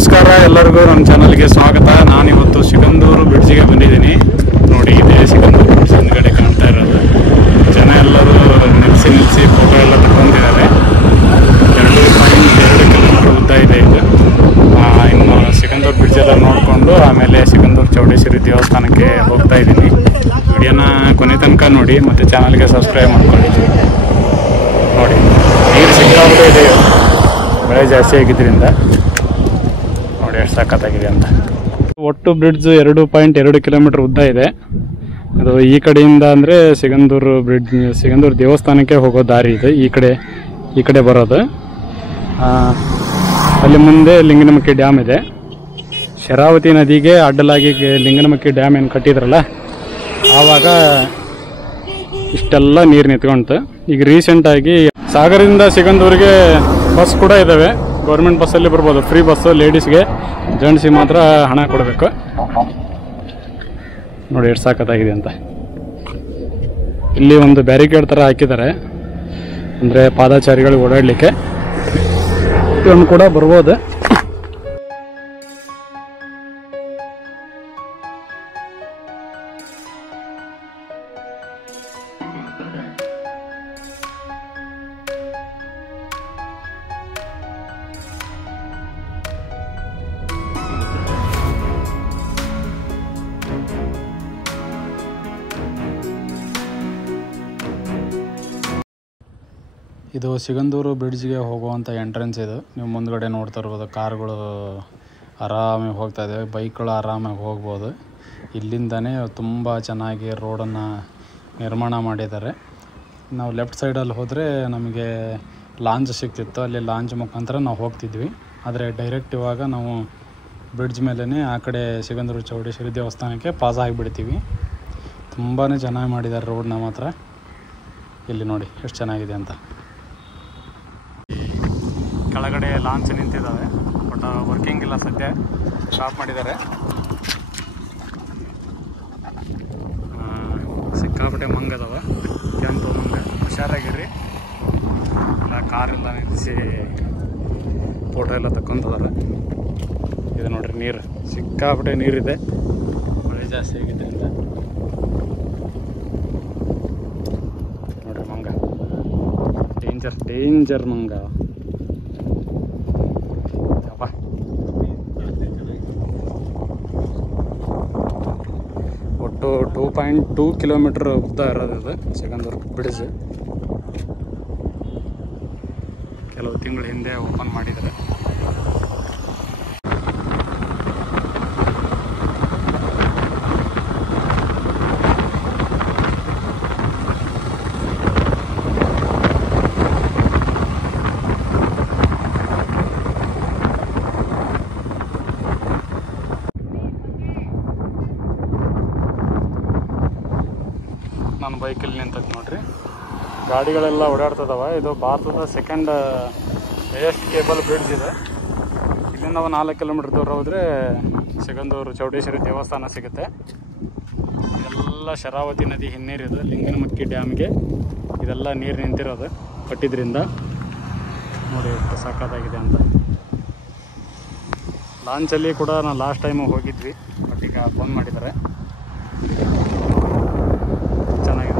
ನಮಸ್ಕಾರ ಎಲ್ಲರಿಗೂ ನಮ್ಮ ಚಾನಲ್ಗೆ ಸ್ವಾಗತ. ನಾನಿವತ್ತು ಸಿಗಂದೂರು ಬ್ರಿಡ್ಜಿಗೆ ಬಂದಿದ್ದೀನಿ. ನೋಡಿ, ಇದೇ ಸಿಗಂದೂರು ಬ್ರಿಡ್ಜ್ ಹಿಂದ್ಗಡೆ ಕಾಣ್ತಾ ಇರೋದು. ಜನ ಎಲ್ಲರೂ ನಿಲ್ಲಿಸಿ ಫೋಟೋ ಎಲ್ಲ ತಗೊಂಡಿದ್ದಾರೆ. 2.2 ಕಿಲೋಮೀಟರ್ ಉದ್ದ ಇದೆ ಇದು. ಇನ್ನು ಸಿಗಂದೂರು ಬ್ರಿಡ್ಜ್ ಎಲ್ಲ ನೋಡಿಕೊಂಡು ಆಮೇಲೆ ಸಿಗಂದೂರು ಚೌಡೇಶ್ವರಿ ದೇವಸ್ಥಾನಕ್ಕೆ ಹೋಗ್ತಾ ಇದ್ದೀನಿ. ವಿಡಿಯೋನ ಕೊನೆ ತನಕ ನೋಡಿ, ಮತ್ತು ಚಾನಲ್ಗೆ ಸಬ್ಸ್ಕ್ರೈಬ್ ಮಾಡ್ಕೊಳ್ಳಿ. ನೋಡಿ, ನೀರು ಸಿಕ್ಕಾಬಿಟ್ಟು ಇದೆ, ಮಳೆ ಜಾಸ್ತಿ ಆಗಿದ್ದರಿಂದ. ನೋಡಿ ಎಷ್ಟು ಸಖತ್ತಾಗಿದೆ ಅಂತ. ಒಟ್ಟು ಬ್ರಿಡ್ಜ್ 2.2 ಕಿಲೋಮೀಟರ್ ಉದ್ದ ಇದೆ. ಅದು ಈ ಕಡೆಯಿಂದ ಅಂದರೆ ಸಿಗಂದೂರು ಬ್ರಿಡ್ಜ್, ಸಿಗಂದೂರು ದೇವಸ್ಥಾನಕ್ಕೆ ಹೋಗೋ ದಾರಿ ಇದೆ. ಈ ಕಡೆ ಬರೋದು. ಅಲ್ಲಿ ಮುಂದೆ ಲಿಂಗನಮಕ್ಕಿ ಡ್ಯಾಮ್ ಇದೆ. ಶರಾವತಿ ನದಿಗೆ ಅಡ್ಡಲಾಗಿ ಲಿಂಗನಮಕ್ಕಿ ಡ್ಯಾಮ್ ಏನು ಕಟ್ಟಿದ್ರಲ್ಲ, ಆವಾಗ ಇಷ್ಟೆಲ್ಲ ನೀರು ನಿಂತ್ಕೊಂತು. ಈಗ ರೀಸೆಂಟಾಗಿ ಸಾಗರದಿಂದ ಸಿಗಂದೂರಿಗೆ ಬಸ್ ಕೂಡ ಇದ್ದಾವೆ. ಗೌರ್ಮೆಂಟ್ ಬಸ್ಸಲ್ಲಿ ಬರ್ಬೋದು, ಫ್ರೀ ಬಸ್ಸು. ಲೇಡೀಸ್ಗೆ, ಜೆಂಟ್ಸಿಗೆ ಮಾತ್ರ ಹಣ ಕೊಡಬೇಕು. ನೋಡಿ ಎಷ್ಟು ಸಾಕತ್ತಾಗಿದೆ ಅಂತ. ಇಲ್ಲಿ ಒಂದು ಬ್ಯಾರಿಕೇಡ್ ಥರ ಹಾಕಿದ್ದಾರೆ, ಅಂದರೆ ಪಾದಚಾರಿಗಳಿಗೆ ಓಡಾಡಲಿಕ್ಕೆ. ಇವನು ಕೂಡ ಬರ್ಬೋದು. ಇದು ಸಿಗಂದೂರು ಬ್ರಿಡ್ಜ್ಗೆ ಹೋಗುವಂಥ ಎಂಟ್ರೆನ್ಸ್. ಇದು ನೀವು ಮುಂದ್ಗಡೆ ನೋಡ್ತಾ ಇರ್ಬೋದು. ಕಾರುಗಳು ಆರಾಮಾಗಿ ಹೋಗ್ತಾ ಇದ್ದಾವೆ, ಬೈಕ್ಗಳು ಆರಾಮಾಗಿ ಹೋಗ್ಬೋದು. ಇಲ್ಲಿಂದನೇ ತುಂಬ ಚೆನ್ನಾಗಿ ರೋಡನ್ನು ನಿರ್ಮಾಣ ಮಾಡಿದ್ದಾರೆ. ನಾವು ಲೆಫ್ಟ್ ಸೈಡಲ್ಲಿ ಹೋದರೆ ನಮಗೆ ಲಾಂಚ್ ಸಿಗ್ತಿತ್ತು, ಅಲ್ಲಿ ಲಾಂಚ್ ಮುಖಾಂತರ ನಾವು ಹೋಗ್ತಿದ್ವಿ. ಆದರೆ ಡೈರೆಕ್ಟ್ ಇವಾಗ ನಾವು ಬ್ರಿಡ್ಜ್ ಮೇಲೇ ಆ ಕಡೆ ಸಿಗಂದೂರು ಚೌಡೇಶ್ವರಿ ದೇವಸ್ಥಾನಕ್ಕೆ ಪಾಸ್ ಆಗಿಬಿಡ್ತೀವಿ. ತುಂಬಾ ಚೆನ್ನಾಗಿ ಮಾಡಿದ್ದಾರೆ ರೋಡನ್ನ ಮಾತ್ರ. ಇಲ್ಲಿ ನೋಡಿ ಎಷ್ಟು ಚೆನ್ನಾಗಿದೆ ಅಂತ. ಕೆಳಗಡೆ ಲಾಂಚ್ ನಿಂತಿದ್ದಾವೆ, ಬಟ್ ವರ್ಕಿಂಗ್ ಇಲ್ಲ ಸದ್ಯ, ಸ್ಟಾಪ್ ಮಾಡಿದ್ದಾರೆ. ಸಿಕ್ಕಾಪಟ್ಟೆ ಮಂಗ ಅದಾವ, ಕೆಂಪು ಮಂಗ. ಹುಷಾರಾಗಿರ್ರಿ. ಎಲ್ಲ ಕಾರೆಲ್ಲ ನಿಲ್ಲಿಸಿ ಫೋಟೋ ಎಲ್ಲ ತಕ್ಕೊಂತದಾರೆ. ಇದು ನೋಡ್ರಿ, ನೀರು ಸಿಕ್ಕಾಪಟ್ಟೆ ನೀರಿದೆ, ಮಳೆ ಜಾಸ್ತಿ ಆಗಿದೆ ಅಂತ. ನೋಡ್ರಿ ಮಂಗ, ಡೇಂಜರ್ ಮಂಗ. ಒಟ್ಟು 2.2 ಕಿಲೋಮೀಟರ್ ಉದ್ದ ಇರೋದು ಇದು ಸಿಗಂದೂರು ಬ್ರಿಡ್ಜ್. ಕೆಲವು ತಿಂಗಳ ಹಿಂದೆ ಓಪನ್ ಮಾಡಿದ್ದಾರೆ. ನಾನು ಬೈಕಲ್ಲಿ ನಿಂತದ್ದು ನೋಡ್ರಿ. ಗಾಡಿಗಳೆಲ್ಲ ಓಡಾಡ್ತದವ. ಇದು ಭಾರತದ ಸೆಕೆಂಡ್ ಹೈಯೆಸ್ಟ್ ಕೇಬಲ್ ಬ್ರಿಡ್ಜ್ ಇದೆ. ಇಲ್ಲಿಂದ 4 ಕಿಲೋಮೀಟರ್ ದೂರ ಹೋದರೆ ಸಿಗಂದೂರು ಚೌಡೇಶ್ವರಿ ದೇವಸ್ಥಾನ ಸಿಗುತ್ತೆ. ಇದೆಲ್ಲ ಶರಾವತಿ ನದಿ ಹಿನ್ನೀರಿದೆ. ಲಿಂಗನಮಕ್ಕಿ ಡ್ಯಾಮ್ಗೆ ಇದೆಲ್ಲ ನೀರು ನಿಂತಿರೋದು ಕಟ್ಟಿದ್ರಿಂದ. ನೋಡಿ ಎಷ್ಟು ಸಖತ್ತಾಗಿದೆ ಅಂತ. ಲಾಂಚಲ್ಲಿ ಕೂಡ ನಾವು ಲಾಸ್ಟ್ ಟೈಮು ಹೋಗಿದ್ವಿ, ಬಟ್ ಈಗ ಫೋನ್ ಮಾಡಿದ್ದಾರೆ. ಚೆನ್ನಾಗಿದೆ.